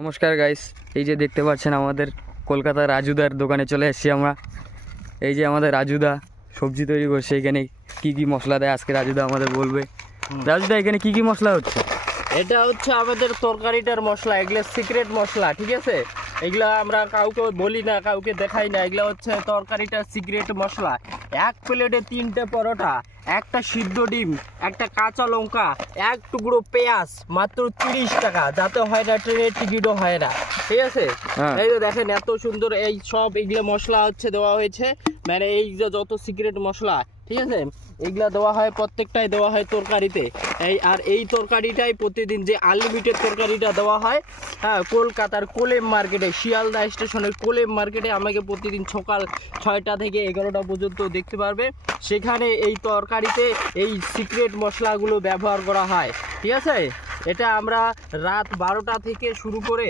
নমস্কার গাইস, এই যে দেখতে পাচ্ছেন আমাদের কলকাতার রাজুদার দোকানে চলে এসেছি আমরা। এই যে আমাদের রাজুদা সবজি তৈরি করছে। এখানে কি কি মশলা দেয় আজকে রাজুদা আমাদের বলবে। রাজুদা, এখানে কি কি মশলা হচ্ছে? এটা হচ্ছে আমাদের তরকারিটার মশলা, এগুলো সিক্রেট মশলা, ঠিক আছে? এগুলো আমরা কাউকে বলি না, কাউকে দেখাই না। এগুলো হচ্ছে তরকারিটার সিক্রেট মশলা। এক প্লেটে 3টে পরোটা, একটা সিদ্ধ ডিম, একটা কাঁচা লঙ্কা, এক টুকরো পেঁয়াজ, মাত্র 30 টাকা। যাতে হয় না ট্রেনের টিকিটও হয় না, ঠিক আছে? এই যে দেখেন এত সুন্দর এই সব এগুলো মশলা হচ্ছে দেওয়া হয়েছে। মানে এই যে যত সিক্রেট মশলা, ঠিক আছে, এগুলা দেওয়া হয়, প্রত্যেকটাই দেওয়া হয় তরকারিতে। এই তরকারিটাই প্রতিদিন যে আনলিমিটেড তরকারিটা দেওয়া হয়, হ্যাঁ, কলকাতার কোলেম মার্কেটে, শিয়ালদা স্টেশনের কোলেম মার্কেটে আমাকে প্রতিদিন সকাল 6টা থেকে 11টা পর্যন্ত দেখতে পারবে। সেখানে এই তরকারিতে এই সিক্রেট মশলাগুলো ব্যবহার করা হয়, ঠিক আছে? এটা আমরা রাত 12টা থেকে শুরু করে